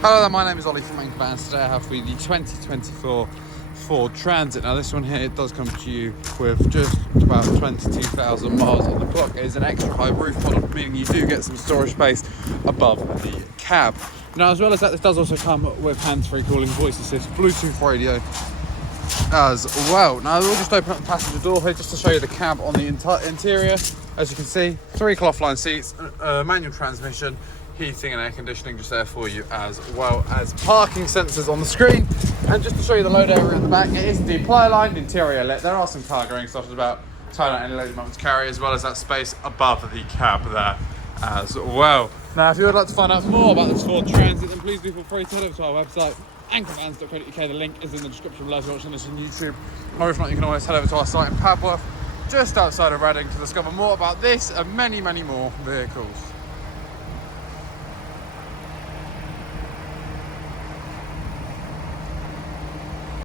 Hello there, my name is Ollie from Unmatched. Today I have for you the 2024 Ford Transit. Now this one here, it does come to you with just about 22,000 miles on the clock. It is an extra high roof model, meaning you do get some storage space above the cab. Now as well as that, this does also come with hands-free cooling, voice assist, Bluetooth radio as well. Now we'll just open up the passenger door here just to show you the cab on the interior. As you can see, 3 cloth line seats, manual transmission, heating and air conditioning just there for you, as well as parking sensors on the screen. And just to show you the load area at the back, it is indeed ply lined, interior lit. There are some cargoing stuff about turn out any load you want to carry, as well as that space above the cab there as well. Now if you would like to find out more about this Ford Transit, then please do feel free to head over to our website, anchorvans.co.uk. The link is in the description below if you're watching this on YouTube. Or if not, you can always head over to our site in Padworth, just outside of Reading, to discover more about this and many, many more vehicles.